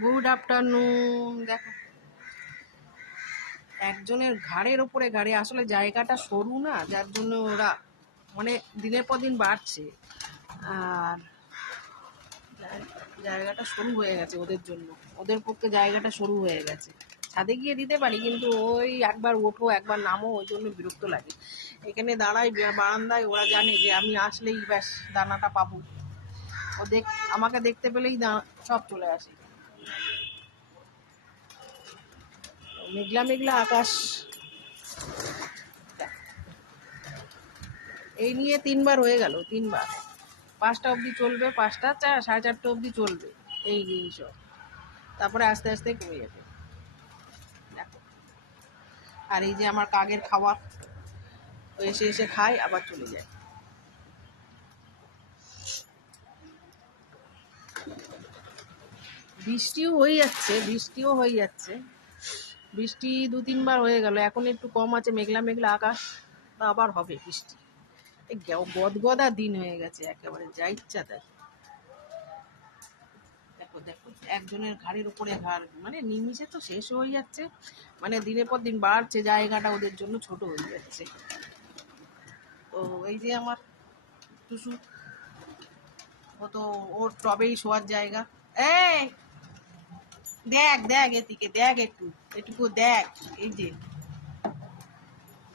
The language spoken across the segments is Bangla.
Good afternoon. দেখো, একজনের ঘাড়ের ওপরে গাড়ি, আসলে জায়গাটা সরু না, যার জন্য ওরা মানে দিনের পর দিন বাড়ছে। আর জায়গাটা সরু হয়ে গেছে ওদের জন্য, ওদের পক্ষে জায়গাটা সরু হয়ে গেছে। ছাদে গিয়ে দিতে পারি, কিন্তু ওই একবার ওঠো একবার নামো, ওই জন্য বিরক্ত লাগে। এখানে দাঁড়াই বারান্দায়, ওরা জানে যে আমি আসলেই ব্যাস দানাটা পাবো। ও আমাকে দেখতে পেলেই সব চলে আসে। মেঘলা মেঘলা আকাশ। এই নিয়ে 3বার হয়ে গেল, 3বার। 5টা অবধি চলবে, 5টা 4:30 অবধি চলবে এই জিনিসও, তারপরে আস্তে আস্তে কমে যাবে। দেখো, আর এই যে আমার কাকের খাবার, ও এসে এসে খায় আবার চলে যায়। বৃষ্টিও হয়ে যাচ্ছে। বৃষ্টি 2-3বার হয়ে গেল, এখন একটু কম আছে, মেঘলা মেঘলা আকাশ। আবার হবে বৃষ্টি। এই গদগদা দিন হয়ে গেছে একেবারে, যা ইচ্ছা তাই। দেখো দেখো, একজনের ঘাড়ের উপরে ঘাড়, মানে নিমিষে তো শেষ হয়ে যাচ্ছে। মানে দিনের পর দিন বাড়ছে, জায়গাটা ওদের জন্য ছোট হয়ে যাচ্ছে। তো এই যে আমার টুসু, ও তো ওর টবেই শোয়ার জায়গা। এই দেখ দেখ, এদিকে দেখ, একটু দেখ। এই যে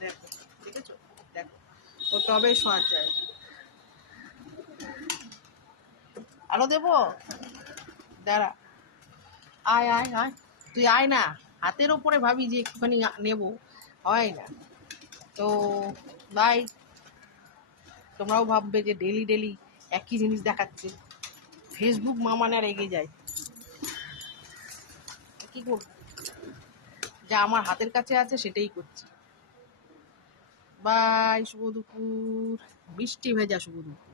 দেখো, দেখেছো? দেখো, ও টবে শোয়ার জায়গা। আলো দেবো, দাঁড়া। আয় আয় আয়, তুই আয় না। হাতের ওপরে ভাবি যে একটুখানি নেবো, হয় না। তো বাই। তোমরাও ভাববে যে ডেলি ডেলি একই জিনিস দেখাচ্ছে। ফেসবুক মামানা রেগে যায়, কি করবো? যা আমার হাতের কাছে আছে সেটাই করছি। বাই, শুভ দুপুর। বৃষ্টি ভেজা শুভ দুপুর।